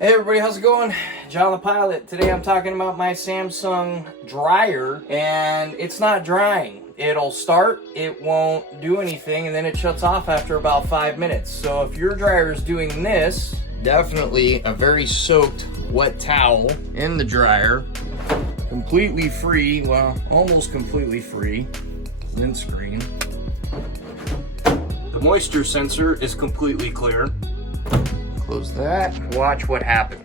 Hey everybody, how's it going? John the Pilot. Today I'm talking about my Samsung dryer, and it's not drying. It'll start, it won't do anything, and then it shuts off after about 5 minutes. So if your dryer is doing this, definitely a very soaked wet towel in the dryer, completely free, well, almost completely free, windscreen. The moisture sensor is completely clear. Close that, watch what happened.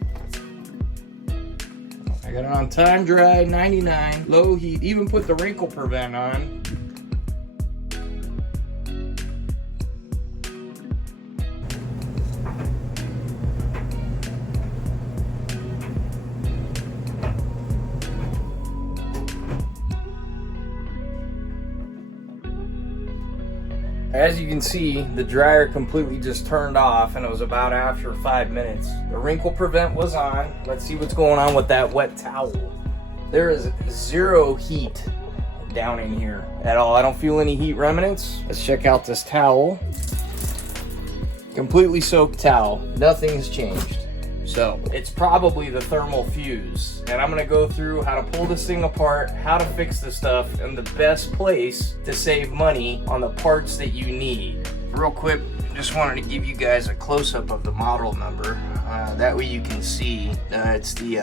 I got it on time dry, 99, low heat, even put the wrinkle prevent on. As you can see, the dryer completely just turned off, and it was about after 5 minutes. The wrinkle prevent was on. Let's see what's going on with that wet towel. There is zero heat down in here at all. I don't feel any heat remnants. Let's check out this towel. Completely soaked towel. Nothing has changed. So it's probably the thermal fuse, and I'm gonna go through how to pull this thing apart, how to fix this stuff, and the best place to save money on the parts that you need. Real quick, just wanted to give you guys a close-up of the model number. That way you can see it's the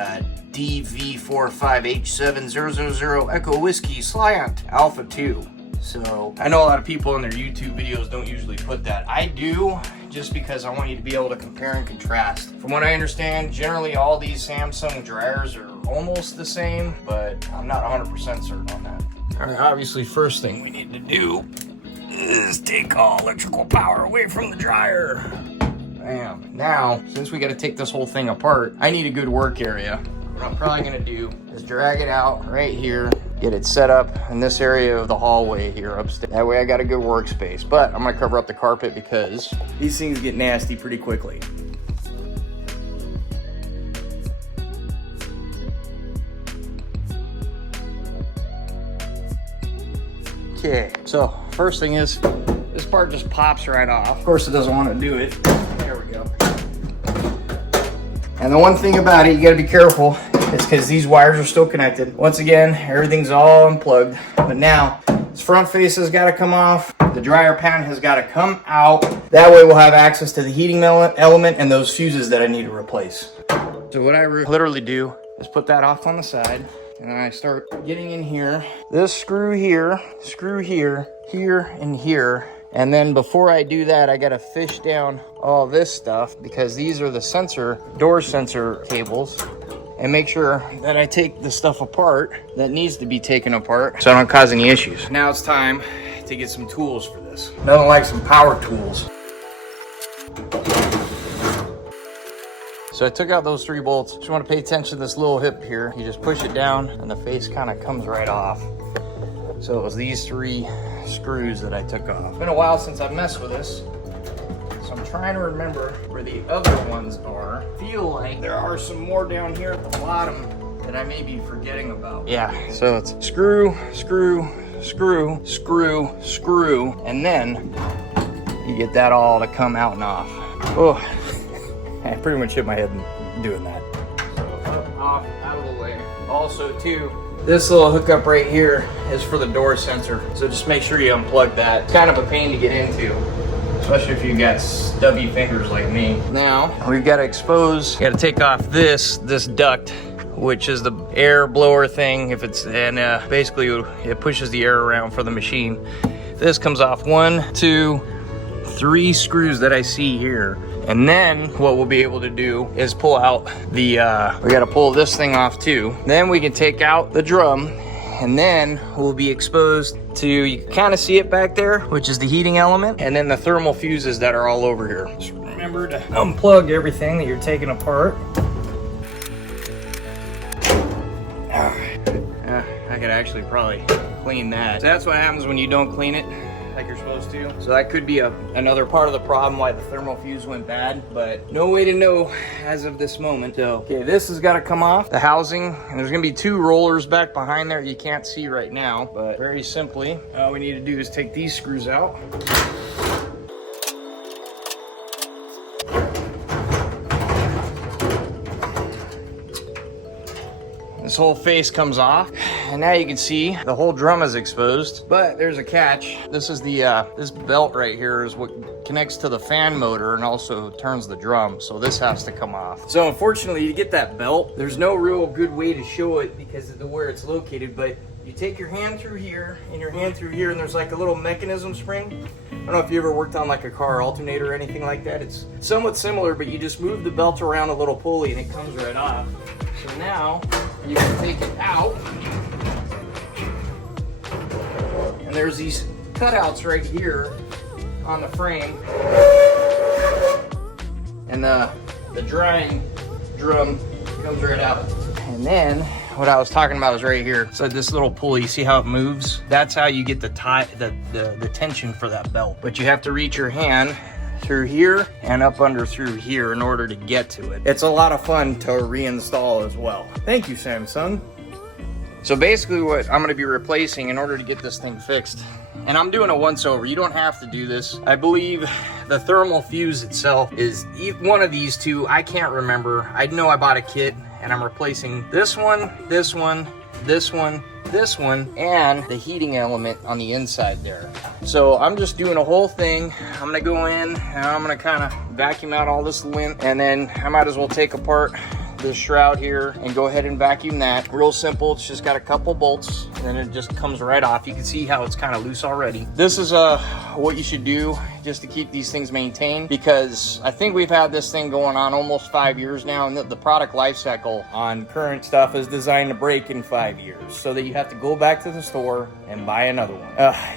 DV45H7000 Echo Whiskey Slant Alpha 2. So I know a lot of people in their YouTube videos don't usually put that. I do, just because I want you to be able to compare and contrast. From what I understand, generally all these Samsung dryers are almost the same, but I'm not 100% certain on that. All right, obviously first thing we need to do is take all electrical power away from the dryer. Bam. Now, since we got to take this whole thing apart, I need a good work area. What I'm probably gonna do is drag it out right here, get it set up in this area of the hallway here upstairs. That way I got a good workspace, but I'm gonna cover up the carpet because these things get nasty pretty quickly. Okay, so first thing is, this part just pops right off. Of course it doesn't want to do it. There we go. And the one thing about it, you gotta be careful, is because these wires are still connected. Once again, everything's all unplugged. But now, this front face has gotta come off. The dryer pan has gotta come out. That way we'll have access to the heating element and those fuses that I need to replace. So what I literally do is put that off on the side, and I start getting in here. This screw here, here, and here. And then before I do that, I gotta fish down all this stuff because these are the door sensor cables, and make sure that I take the stuff apart that needs to be taken apart so I don't cause any issues. Now it's time to get some tools for this. Nothing like some power tools. So I took out those 3 bolts. Just want to pay attention to this little hip here. You just push it down and the face kind of comes right off. So it was these 3 screws that I took off. It's been a while since I've messed with this, so I'm trying to remember where the other ones are. I feel like there are some more down here at the bottom that I may be forgetting about. Yeah, so it's screw, screw, screw, screw, screw, and then you get that all to come out and off. Oh, I pretty much hit my head doing that. So up, off, out of the way. Also too, this little hookup right here is for the door sensor, so just make sure you unplug that. It's kind of a pain to get into, especially if you got stubby fingers like me. Now, we've got to expose, got to take off this duct, which is the air blower thing, basically it pushes the air around for the machine. This comes off 1, 2, 3 screws that I see here. And then what we'll be able to do is pull out we gotta pull this thing off too. Then we can take out the drum, and then we'll be exposed to, you can kind of see it back there, which is the heating element, and then the thermal fuses that are all over here. Just remember to unplug everything that you're taking apart. I could actually probably clean that. So that's what happens when you don't clean it like you're supposed to. So that could be another part of the problem why the thermal fuse went bad, but no way to know as of this moment. So, okay, this has got to come off, the housing, and there's gonna be 2 rollers back behind there you can't see right now, but very simply, all we need to do is take these screws out. This whole face comes off, and now you can see the whole drum is exposed, but there's a catch. This is the, this belt right here is what connects to the fan motor and also turns the drum, so this has to come off. So unfortunately, to get that belt, there's no real good way to show it because of where it's located, but you take your hand through here and your hand through here, and there's like a little mechanism spring. I don't know if you ever worked on like a car alternator or anything like that. It's somewhat similar, but you just move the belt around a little pulley and it comes right off. So now you can take it out, and there's these cutouts right here on the frame, and the drying drum comes right out. And then what I was talking about is right here. So this little pulley, see how it moves? That's how you get the tension for that belt. But you have to reach your hand through here and up under through here in order to get to it. It's a lot of fun to reinstall as well. Thank you, Samsung. So basically what I'm gonna be replacing in order to get this thing fixed, and I'm doing a once over, you don't have to do this. I believe the thermal fuse itself is one of these two, I can't remember. I know I bought a kit and I'm replacing this one, this one, this one, this one, and the heating element on the inside there. So I'm just doing a whole thing. I'm gonna go in and I'm gonna kind of vacuum out all this lint, and then I might as well take apart this shroud here and go ahead and vacuum that. Real simple, it's just got a couple bolts and then it just comes right off. You can see how it's kind of loose already. This is what you should do just to keep these things maintained, because I think we've had this thing going on almost 5 years now, and the product life cycle on current stuff is designed to break in 5 years, so that you have to go back to the store and buy another one.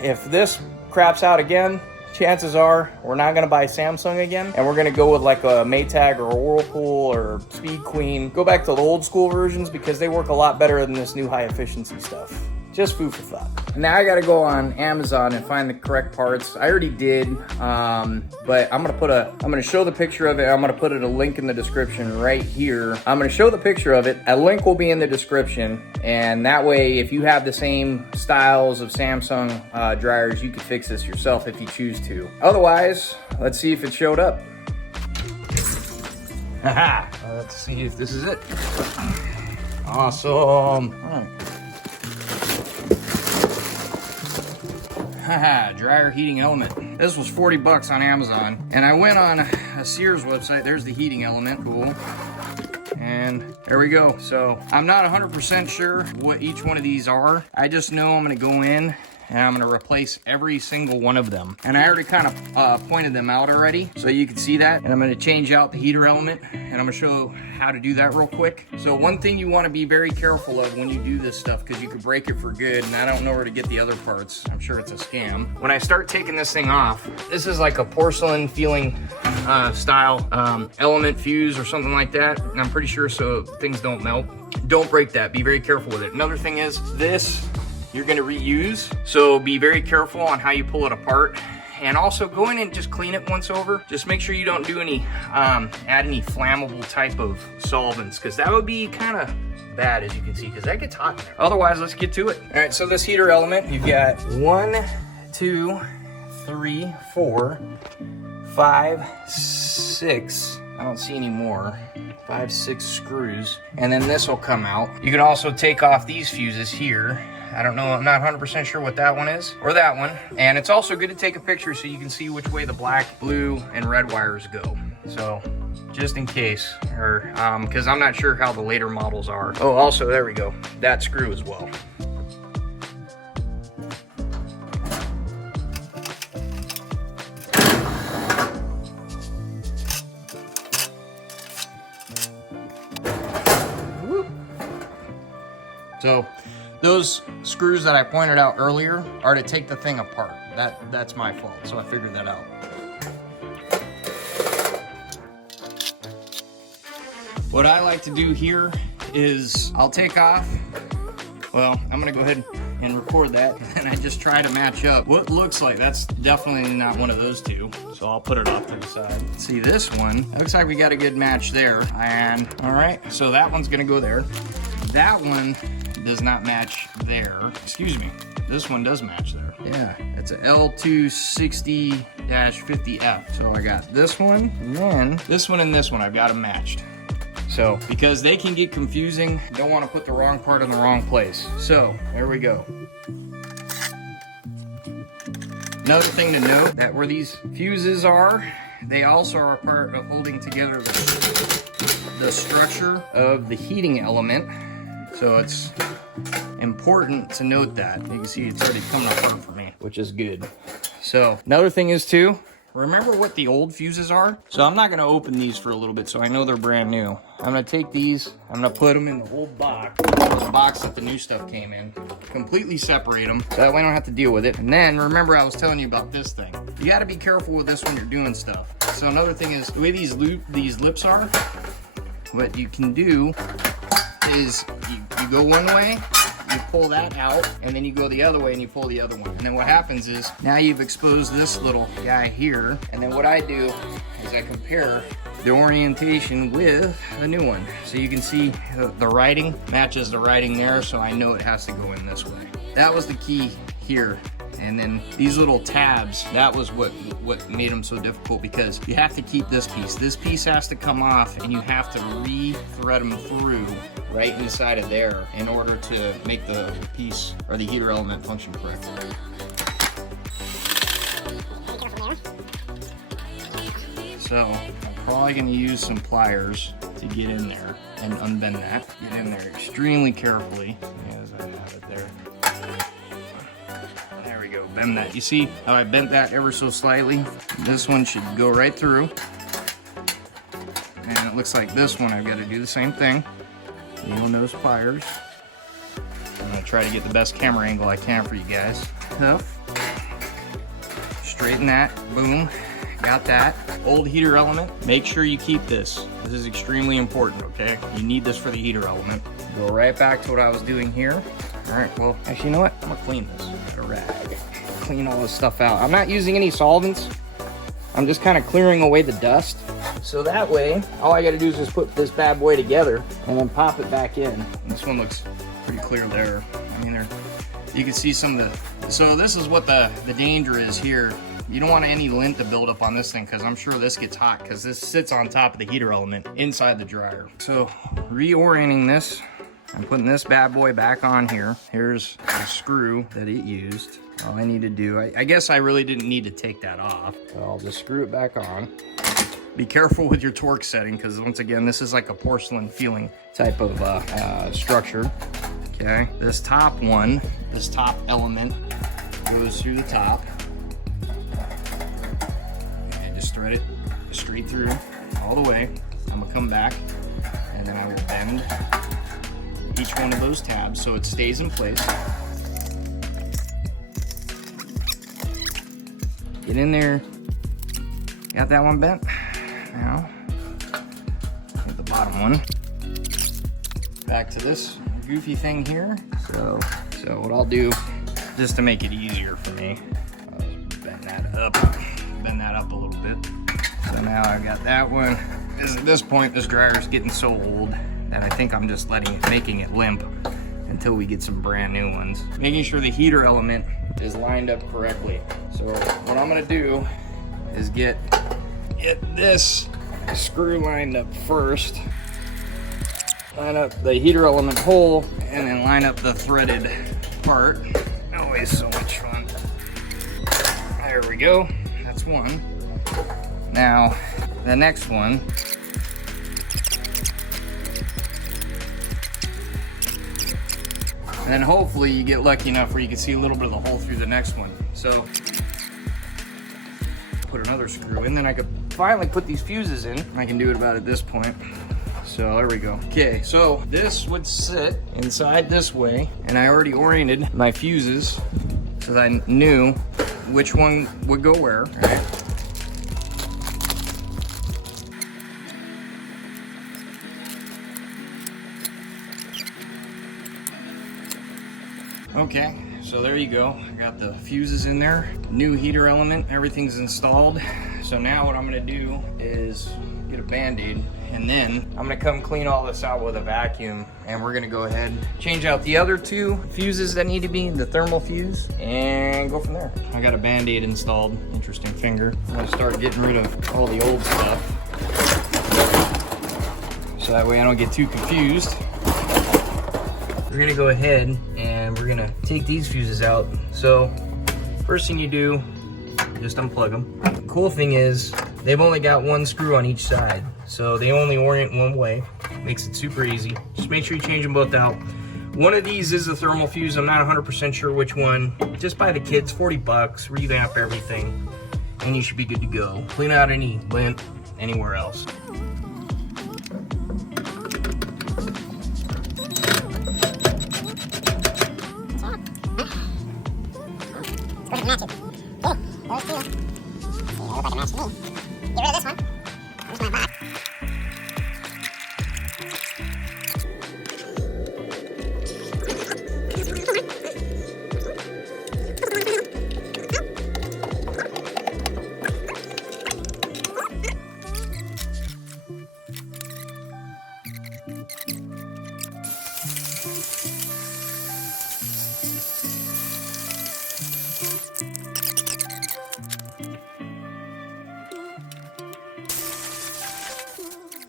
If this craps out again, chances are we're not going to buy Samsung again, and we're going to go with like a Maytag or a Whirlpool or Speed Queen. Go back to the old school versions because they work a lot better than this new high efficiency stuff. Just food for thought. Now I got to go on Amazon and find the correct parts. I already did, but I'm gonna show the picture of it. I'm gonna put a link in the description right here. I'm gonna show the picture of it. A link will be in the description, and that way, if you have the same styles of Samsung dryers, you can fix this yourself if you choose to. Otherwise, let's see if it showed up. Haha! Let's see if this is it. Awesome. All right. Haha, dryer heating element. This was 40 bucks on Amazon, and I went on a Sears website. There's the heating element, cool. And there we go. So I'm not 100% sure what each one of these are. I just know I'm gonna go in and I'm gonna replace every single one of them. And I already kind of pointed them out already, so you can see that. And I'm gonna change out the heater element, and I'm gonna show how to do that real quick. So one thing you wanna be very careful of when you do this stuff, because you could break it for good, and I don't know where to get the other parts. I'm sure it's a scam. When I start taking this thing off, this is like a porcelain feeling style element fuse or something like that. And I'm pretty sure so things don't melt. Don't break that, be very careful with it. Another thing is this, you're gonna reuse, so be very careful on how you pull it apart. And also go in and just clean it once over. Just make sure you don't do any, add any flammable type of solvents, because that would be kind of bad, as you can see, because that gets hot in there. Otherwise, let's get to it. All right, so this heater element, you've got 1, 2, 3, 4, 5, 6. I don't see any more. 5, 6 screws. And then this will come out. You can also take off these fuses here. I don't know, I'm not 100% sure what that one is, or that one. And it's also good to take a picture so you can see which way the black, blue, and red wires go. So, just in case, or, because I'm not sure how the later models are. Oh, also, there we go, that screw as well. So, those screws that I pointed out earlier are to take the thing apart. That's my fault, so I figured that out. What I like to do here is I'll take off, well, I'm gonna go ahead and record that, and I just try to match up what looks like that's definitely not one of those two. So I'll put it off to the side. See, this one, looks like we got a good match there. And all right, so that one's gonna go there. That one does not match there. Excuse me, this one does match there. Yeah, it's a L260-50F. So I got this one, and then this one and this one, I've got them matched. So, because they can get confusing, you don't want to put the wrong part in the wrong place. So, there we go. Another thing to note, that where these fuses are, they also are a part of holding together the structure of the heating element. So it's important to note that. You can see it's already coming apart for me, which is good. So another thing is too, remember what the old fuses are? So I'm not gonna open these for a little bit so I know they're brand new. I'm gonna take these, I'm gonna put them in the old box, the box that the new stuff came in, completely separate them so that way I don't have to deal with it. And then remember I was telling you about this thing. You gotta be careful with this when you're doing stuff. So another thing is, the way these lips are, what you can do is you go one way, you pull that out, and then you go the other way and you pull the other one. And then what happens is, now you've exposed this little guy here, and then what I do is I compare the orientation with a new one. So you can see the writing matches the writing there, so I know it has to go in this way. That was the key here. And then these little tabs, that was what made them so difficult, because you have to keep this piece. This piece has to come off and you have to re-thread them through right inside of there in order to make the piece or the heater element function correctly. So I'm probably going to use some pliers to get in there and unbend that. Get in there extremely carefully, as I have it there. There we go, bend that. You see how I bent that ever so slightly? This one should go right through. And it looks like this one I've got to do the same thing. Needle nose pliers. I'm going to try to get the best camera angle I can for you guys. Huff. Straighten that, boom. Got that. Old heater element, make sure you keep this. This is extremely important, okay? You need this for the heater element. Go right back to what I was doing here. All right, well, actually, you know what? I'm gonna clean this with a rag. Clean all this stuff out. I'm not using any solvents. I'm just kind of clearing away the dust. So that way, all I gotta do is just put this bad boy together and then pop it back in. And this one looks pretty clear there. I mean, you can see some of the, so this is what the danger is here. You don't want any lint to build up on this thing, because I'm sure this gets hot, because this sits on top of the heater element inside the dryer. So reorienting this, I'm putting this bad boy back on here. Here's the screw that it used. All I need to do, I guess I really didn't need to take that off. So I'll just screw it back on. Be careful with your torque setting, because once again, this is like a porcelain feeling type of structure. Okay, this top one, this top element goes through the top. And just thread it straight through all the way. I'm gonna come back and then I will bend each one of those tabs so it stays in place. Get in there. Got that one bent. Now, get the bottom one. Back to this goofy thing here. So what I'll do, just to make it easier for me, I'll bend that up a little bit. So now I've got that one. At this point, this dryer is getting so old that I think I'm just making it limp until we get some brand new ones. Making sure the heater element is lined up correctly. So what I'm gonna do is get this screw lined up first, line up the heater element hole, and then line up the threaded part. Always so much fun. There we go, that's one. Now, the next one, and then hopefully you get lucky enough where you can see a little bit of the hole through the next one. So, put another screw in, then I could finally put these fuses in. I can do it about at this point. So there we go. Okay, so this would sit inside this way, and I already oriented my fuses so that I knew which one would go where. All right. Okay, so there you go. I got the fuses in there, new heater element, everything's installed. So now what I'm gonna do is get a Band-Aid, and then I'm gonna come clean all this out with a vacuum, and we're gonna go ahead and change out the other two fuses that need to be, the thermal fuse, and go from there. I got a Band-Aid installed, interesting finger. I'm gonna start getting rid of all the old stuff. so that way I don't get too confused. We're gonna go ahead and we're gonna take these fuses out. So first thing you do, just unplug them. The cool thing is they've only got one screw on each side, so they only orient one way. Makes it super easy. Just make sure you change them both out. One of these is a thermal fuse. I'm not 100% sure which one. Just buy the kits, 40 bucks, revamp everything, and you should be good to go. Clean out any lint anywhere else.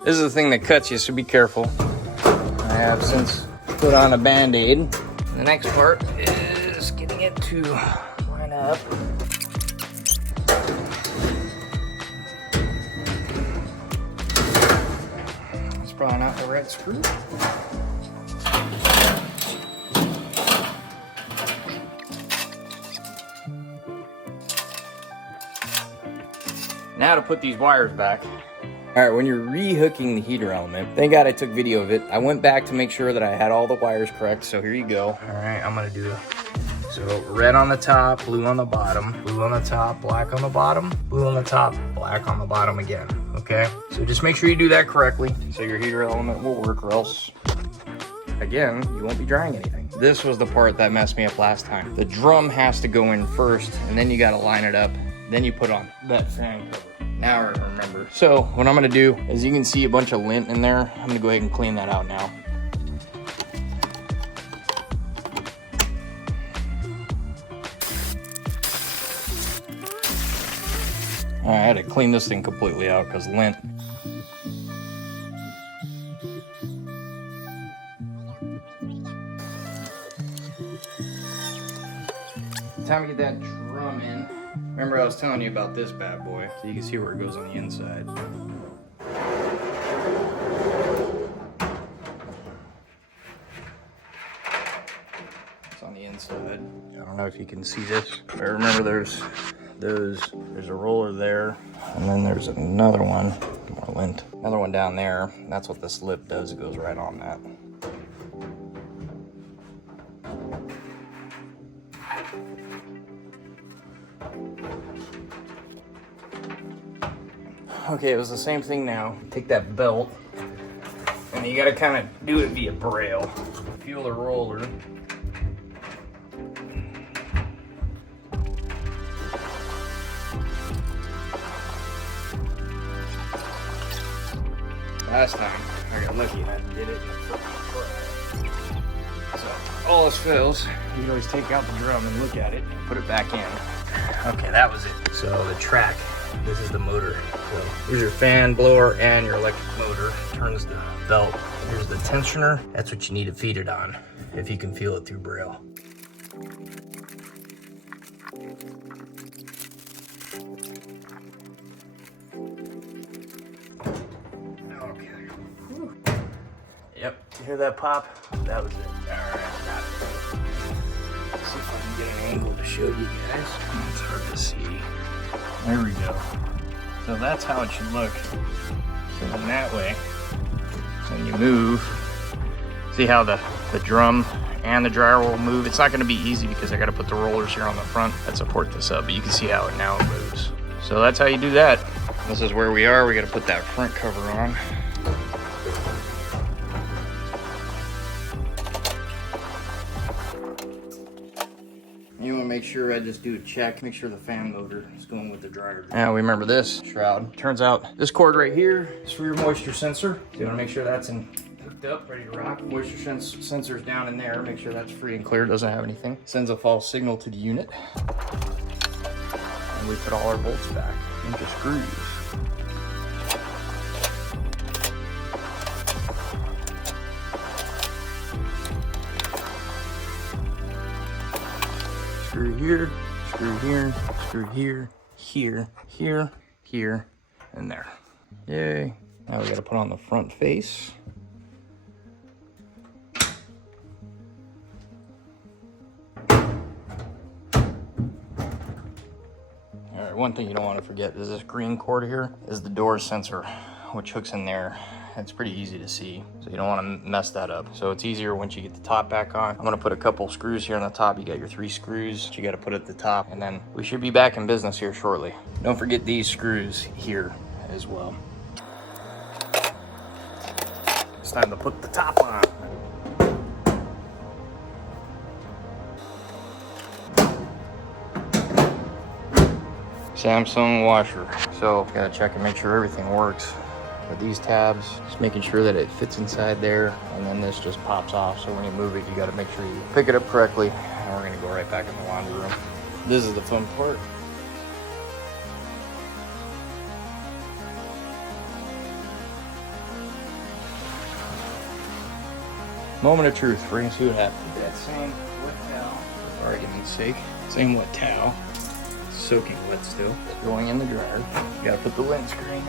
This is the thing that cuts you, so be careful. I have since put on a Band-Aid. The next part is getting it to line up. It's probably not the right screw. Now to put these wires back. All right, when you're re-hooking the heater element, thank God I took video of it. I went back to make sure that I had all the wires correct, so here you go. All right, I'm gonna do, so red on the top, blue on the bottom, blue on the top, black on the bottom, blue on the top, black on the bottom again, okay? So just make sure you do that correctly so your heater element will work, or else, again, you won't be drying anything. This was the part that messed me up last time. The drum has to go in first, and then you gotta line it up, then you put on that fan cover. Now I remember. So what I'm gonna do is, you can see a bunch of lint in there. I'm gonna go ahead and clean that out now. All right, I had to clean this thing completely out because lint. Time to get that drum in. Remember I was telling you about this bad boy, so you can see where it goes on the inside. It's on the inside. I don't know if you can see this, but remember there's a roller there, and then there's another one, more lint. Another one down there. That's what this lip does, it goes right on that. Okay, it was the same thing now. Take that belt, and you gotta kind of do it via braille. Feel the roller. Last time, I got lucky and I did it in the front. So, all else fails, you can always take out the drum and look at it and put it back in. Okay, that was it. So the track. This is the motor. So here's your fan, blower, and your electric motor. Turns the belt. Here's the tensioner. That's what you need to feed it on, if you can feel it through braille. Okay. Whew. Yep. You hear that pop? That was it. All right, got it. Let's see if I can get an angle to show you guys. It's hard to see. There we go. So that's how it should look. So then that way, when you move, see how the drum and the dryer will move. It's not gonna be easy because I gotta put the rollers here on the front that support this up, but you can see how it now moves. So that's how you do that. This is where we are. We gotta put that front cover on. You want to make sure I just do a check, make sure the fan motor is going with the dryer. Now we remember this shroud. Turns out this cord right here is for your moisture sensor. So you want to make sure that's hooked up, ready to rock. Moisture sensor's down in there. Make sure that's free and clear, doesn't have anything. Sends a false signal to the unit. And we put all our bolts back into screws. screw here, screw here, screw here, here, here, here, and there. Yay. Now we gotta put on the front face. Alright, one thing you don't want to forget is this green cord here is the door sensor, which hooks in there. It's pretty easy to see, so you don't want to mess that up. So it's easier once you get the top back on. I'm going to put a couple screws here on the top. You got your 3 screws that you got to put at the top, and then we should be back in business here shortly. Don't forget these screws here as well. It's time to put the top on. Samsung washer. So gotta check and make sure everything works. With these tabs, just making sure that it fits inside there, and then this just pops off. So when you move it, you got to make sure you pick it up correctly. And we're going to go right back in the laundry room. This is the fun part. Moment of truth. We're going to see what happens. That same wet towel, for argument's sake, same wet towel, soaking wet still, going in the dryer. You got to put the lint screen in.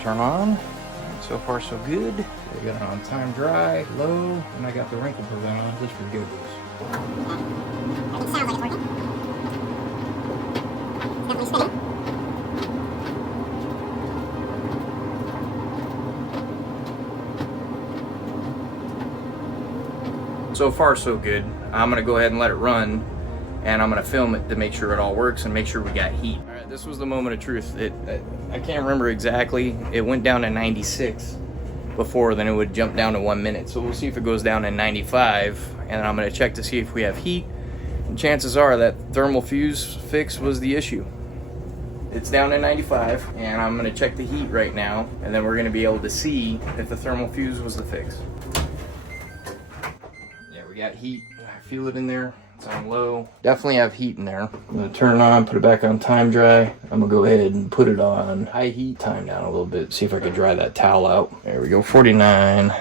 Turn on. Right, so far so good. We got it on time dry, low, and I got the wrinkle prevent on just for giggles. I think it sounds like it's working. It's definitely spinning. So far so good. I'm gonna go ahead and let it run, and I'm gonna film it to make sure it all works and make sure we got heat. All right, this was the moment of truth. I can't remember exactly. It went down to 96 before, then it would jump down to 1 minute. So we'll see if it goes down to 95, and I'm gonna check to see if we have heat. And chances are that thermal fuse fix was the issue. It's down to 95, and I'm gonna check the heat right now, and then we're gonna be able to see if the thermal fuse was the fix. Yeah, we got heat. I feel it in there. It's on low. Definitely have heat in there. I'm gonna turn it on, put it back on time dry. I'm gonna go ahead and put it on high heat, time down a little bit, see if I can dry that towel out. There we go, 49.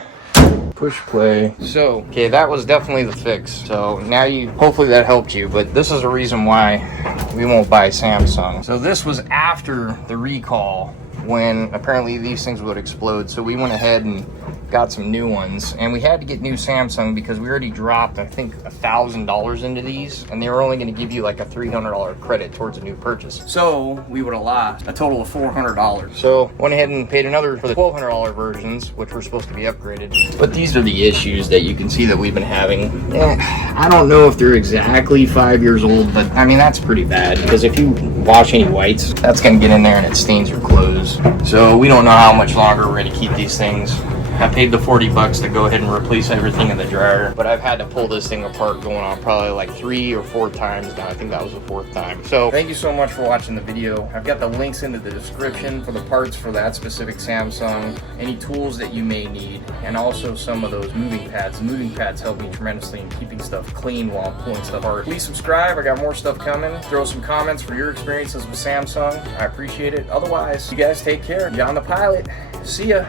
Push play. So, okay, that was definitely the fix. So now hopefully that helped you, but this is a reason why we won't buy Samsung. So this was after the recall, when apparently these things would explode. So we went ahead and got some new ones, and we had to get new Samsung because we already dropped, I think, $1,000 into these, and they were only going to give you like a $300 credit towards a new purchase. So we would have lost a total of $400. So went ahead and paid another for the $1,200 versions, which were supposed to be upgraded. But these are the issues that you can see that we've been having. I don't know if they're exactly 5 years old, but I mean, that's pretty bad, because if you wash any whites, that's going to get in there and it stains your clothes. So we don't know how much longer we're going to keep these things. I paid the $40 to go ahead and replace everything in the dryer, but I've had to pull this thing apart going on probably like 3 or 4 times now. I think that was the 4th time. So thank you so much for watching the video. I've got the links into the description for the parts for that specific Samsung, any tools that you may need, and also some of those moving pads. The moving pads help me tremendously in keeping stuff clean while I'm pulling stuff apart. Please subscribe. I got more stuff coming. Throw some comments for your experiences with Samsung. I appreciate it. Otherwise, you guys take care. John the Pilot. See ya.